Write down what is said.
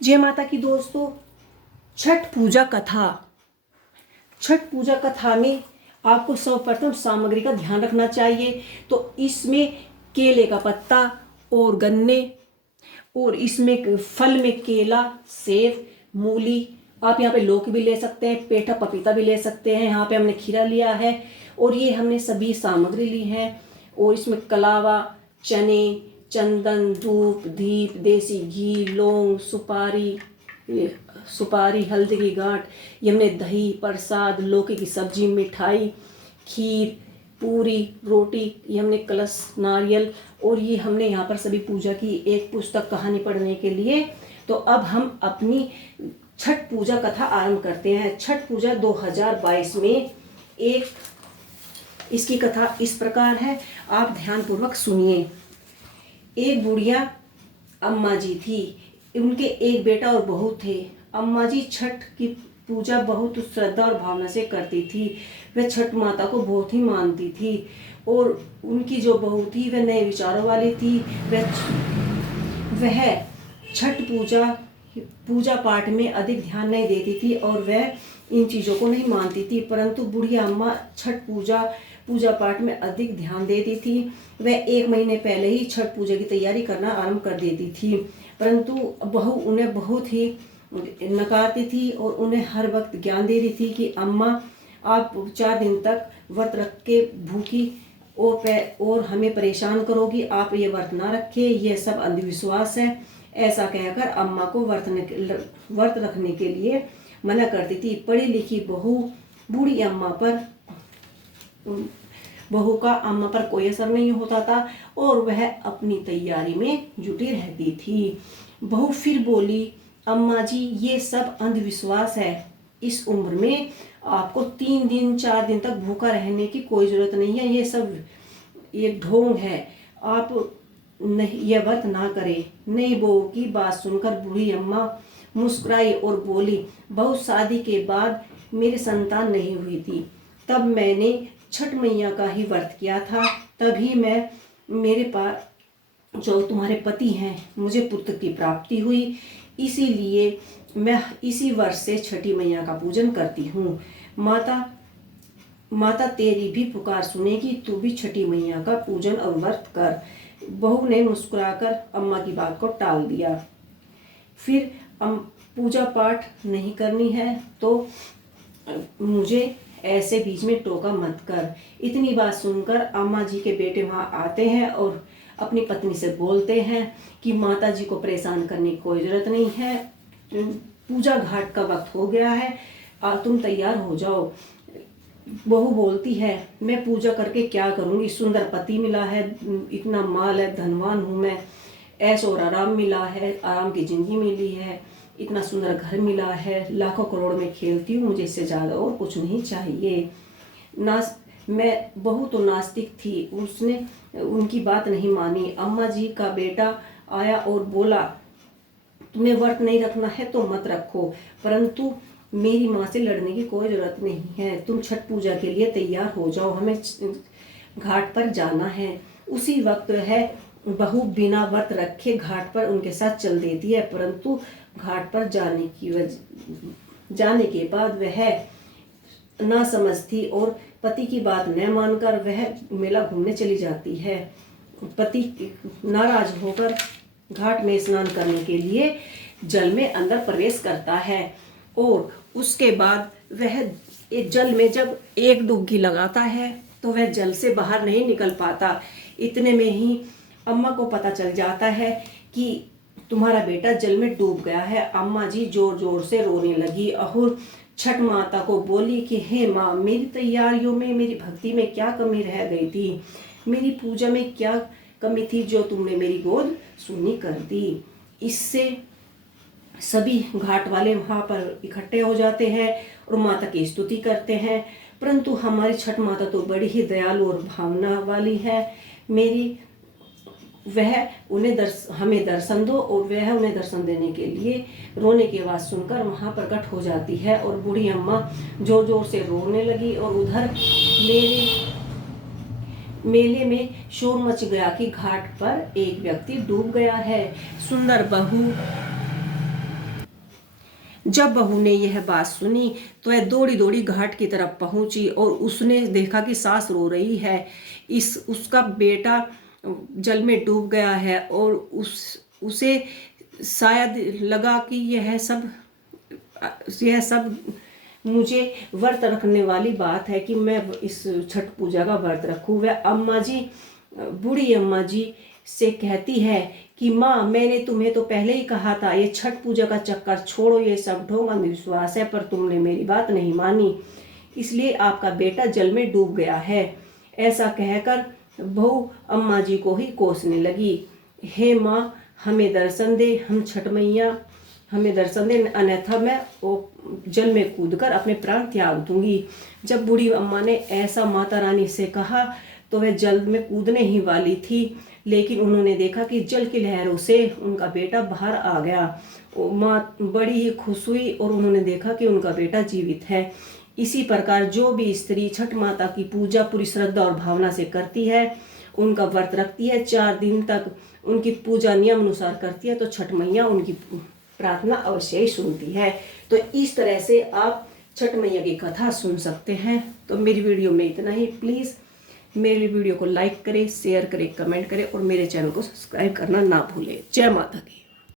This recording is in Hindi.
जय माता की दोस्तों। छठ पूजा कथा। छठ पूजा कथा में आपको सर्वप्रथम सामग्री का ध्यान रखना चाहिए। तो इसमें केले का पत्ता और गन्ने, और इसमें फल में केला, सेब, मूली, आप यहाँ पे लौकी भी ले सकते हैं, पेठा पपीता भी ले सकते हैं। यहाँ पे हमने खीरा लिया है और ये हमने सभी सामग्री ली है। और इसमें कलावा, चने, चंदन, धूप, दीप, देसी घी, लौंग, सुपारी, हल्दी की गांठ, ये हमने दही, प्रसाद, लौकी की सब्जी, मिठाई, खीर, पूरी, रोटी, ये हमने कलश, नारियल, और ये हमने यहाँ पर सभी पूजा की एक पुस्तक कहानी पढ़ने के लिए। तो अब हम अपनी छठ पूजा कथा आरंभ करते हैं। छठ पूजा 2022 में इसकी कथा इस प्रकार है, आप ध्यानपूर्वक सुनिए। एक बुढ़िया अम्मा जी थी, उनके एक बेटा और बहू थे। अम्मा जी छठ की पूजा बहुत श्रद्धा और भावना से करती थी। वह छठ माता को बहुत ही मानती थी और उनकी जो बहू थी वह नए विचारों वाली थी। वह छठ पूजा पाठ में अधिक ध्यान नहीं देती थी और वह इन चीज़ों को नहीं मानती थी। परंतु बुढ़िया अम्मा छठ पूजा पाठ में अधिक ध्यान देती थी। वह 1 महीने पहले ही छठ पूजा की तैयारी करना आरंभ कर देती थी। परंतु बहू उन्हें बहुत ही नकारती थी और उन्हें हर वक्त ज्ञान दे रही थी कि अम्मा आप 4 दिन तक व्रत रख के भूखी और हमें परेशान करोगी, आप ये व्रत ना रखें, यह सब अंधविश्वास है। ऐसा कहकर अम्मा को व्रत रखने के लिए मना करती थी। पढ़ी लिखी बहू का अम्मा पर कोई असर नहीं होता था और वह अपनी तैयारी में जुटी रहती थी। बहू फिर बोली, अम्मा जी ये सब अंधविश्वास है। इस उम्र में आपको 3 दिन 4 दिन तक भूखा रहने की कोई जरूरत नहीं है। ये ढोंग है, आप नहीं यह व्रत ना करें। नई बहू की बात सुनकर बूढ़ी अम्मा मुस्कुराई और बोली, बहू शादी के बाद मेरी संतान नहीं हुई थी, तब मैंने छठ मैया का ही व्रत किया था। तभी मेरे पास जो तुम्हारे पति हैं मुझे पुत्र की प्राप्ति हुई, इसीलिए मैं इसी वर्ष से छठी मैया का पूजन करती हूँ। माता तेरी भी पुकार सुनेगी, तू भी छठी मैया का पूजन और व्रत कर। बहू ने मुस्कुराकर अम्मा की बात को टाल दिया। फिर पूजा पाठ नहीं करनी है तो मुझे ऐसे बीच में टोका मत कर। इतनी बात सुनकर अम्मा जी के बेटे वहाँ आते हैं और अपनी पत्नी से बोलते हैं कि माता जी को परेशान करने की कोई ज़रूरत नहीं है, पूजा घाट का वक्त हो गया है, तुम तैयार हो जाओ। बहू बोलती है, मैं पूजा करके क्या करूँगी, सुंदर पति मिला है, इतना माल है, धनवान हूँ मैं, ऐश और आराम मिला है, आराम की ज़िंदगी मिली है, इतना सुंदर घर मिला है, लाखों करोड़ में खेलती हूँ, मुझे इससे ज़्यादा और कुछ नहीं चाहिए। बहू तो नास्तिक थी, उसने उनकी बात नहीं मानी। अम्मा जी का बेटा आया और बोला, तुम्हें व्रत नहीं रखना है तो मत रखो, परंतु मेरी माँ से लड़ने की कोई ज़रूरत नहीं है, तुम छठ पूजा के लिए तैयार हो जाओ, हमें घाट पर जाना है। उसी वक्त है बहू बिना व्रत रखे घाट पर उनके साथ चल देती है। परंतु घाट पर जाने के बाद वह ना समझ थी और पति की बात न मानकर वह मेला घूमने चली जाती है। पति नाराज होकर घाट में स्नान करने के लिए जल में अंदर प्रवेश करता है और उसके बाद वह जल में जब एक डुबकी लगाता है तो वह जल से बाहर नहीं निकल पाता। इतने में ही अम्मा को पता चल जाता है कि तुम्हारा बेटा जल में डूब गया है। अम्मा जी जोर जोर से रोने लगी और छठ माता को बोली कि हे माँ, मेरी तैयारियों में, मेरी भक्ति में क्या कमी रह गई थी, मेरी पूजा में क्या कमी थी जो तुमने मेरी गोद सुनी कर दी। इससे सभी घाट वाले वहाँ पर इकट्ठे हो जाते हैं और माता की स्तुति करते हैं। परंतु हमारी छठ माता तो बड़ी ही दयालु और भावना वाली है। वह हमें दर्शन दो, और वह उन्हें दर्शन देने के लिए रोने की आवाज़ सुनकर वहाँ प्रकट हो जाती है और बूढ़ी अम्मा जोर जोर से रोने लगी। और उधर मेले में शोर मच गया कि घाट पर एक व्यक्ति डूब गया है। सुंदर बहू जब बहू ने यह बात सुनी तो वह दौड़ी दौड़ी घाट की तरफ पहुंची और उसने देखा कि सास रो रही है। उसका बेटा जल में डूब गया है और उसे शायद लगा कि यह सब मुझे व्रत रखने वाली बात है कि मैं इस छठ पूजा का व्रत रखूं। वह अम्मा जी, बूढ़ी अम्मा जी से कहती है कि माँ, मैंने तुम्हें तो पहले ही कहा था ये छठ पूजा का चक्कर छोड़ो, ये सब ढोंग अंधविश्वास है, पर तुमने मेरी बात नहीं मानी, इसलिए आपका बेटा जल में डूब गया है। ऐसा कहकर बहू अम्मा जी को ही कोसने लगी। हे माँ, हमें दर्शन दे, हम छठ मैया हमें दर्शन दे, अन्यथा मैं वो जल में कूदकर अपने प्राण त्याग दूंगी। जब बूढ़ी अम्मा ने ऐसा माता रानी से कहा तो वह जल में कूदने ही वाली थी, लेकिन उन्होंने देखा कि जल की लहरों से उनका बेटा बाहर आ गया। माँ बड़ी ही खुश हुई और उन्होंने देखा कि उनका बेटा जीवित है। इसी प्रकार जो भी स्त्री छठ माता की पूजा पूरी श्रद्धा और भावना से करती है, उनका व्रत रखती है, 4 दिन तक उनकी पूजा नियम अनुसार करती है, तो छठ मैया उनकी प्रार्थना अवश्य ही सुनती है। तो इस तरह से आप छठ मैया की कथा सुन सकते हैं। तो मेरी वीडियो में इतना ही। प्लीज़ मेरी वीडियो को लाइक करें, शेयर करें, कमेंट करें और मेरे चैनल को सब्सक्राइब करना ना भूलें। जय माता की।